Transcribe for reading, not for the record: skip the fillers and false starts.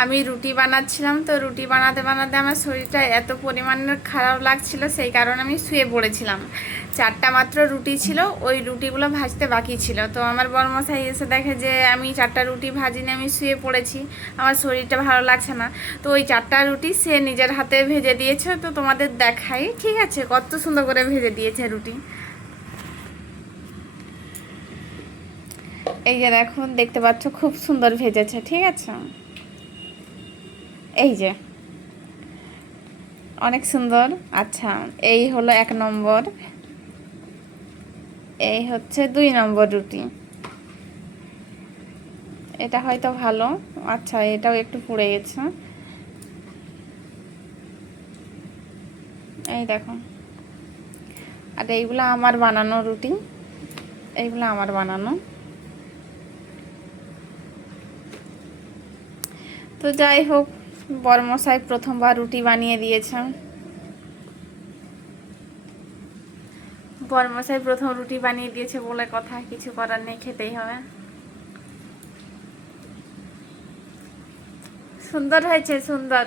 আমি রুটি বানাচ্ছিলাম, তো রুটি বানাতে বানাতে আমার শরীরটা এত পরিমাণের খারাপ লাগছিল, সেই কারণে আমি শুয়ে পড়েছিলাম। 4টা মাত্র রুটি ছিল, ওই রুটিগুলো ভাজতে বাকি ছিল। তো আমার বড়মশাই এসে দেখে যে আমি 4টা রুটি ভাজিনি, আমি শুয়ে পড়েছি, আমার শরীরটা ভালো লাগছে না। তো ওই 4টা রুটি সে নিজের হাতে ভেজে দিয়েছে। তো তোমাদের দেখাই, ঠিক আছে, কত সুন্দর করে ভেজে দিয়েছে রুটি। এই যে দেখুন, দেখতে পাচ্ছ খুব সুন্দর ভেজেছে, ঠিক আছে। এই যে অনেক সুন্দর। আচ্ছা, এই হলো 1 নম্বর, এই হচ্ছে 2 নম্বর রুটি। এটা হয়তো ভালো। আচ্ছা, এটাও একটু পুড়ে গেছে। এই দেখো, আর এইগুলো আমার বানানো রুটি, এইগুলো আমার বানানো। তো যাই হোক, বড়মশাই প্রথমবার রুটি বানিয়ে দিয়েছে। বড়মশাই প্রথম রুটি বানিয়ে দিয়েছে বলে কথা, কিছু করার নেই, খেতেই হবে। সুন্দর হয়েছে, সুন্দর।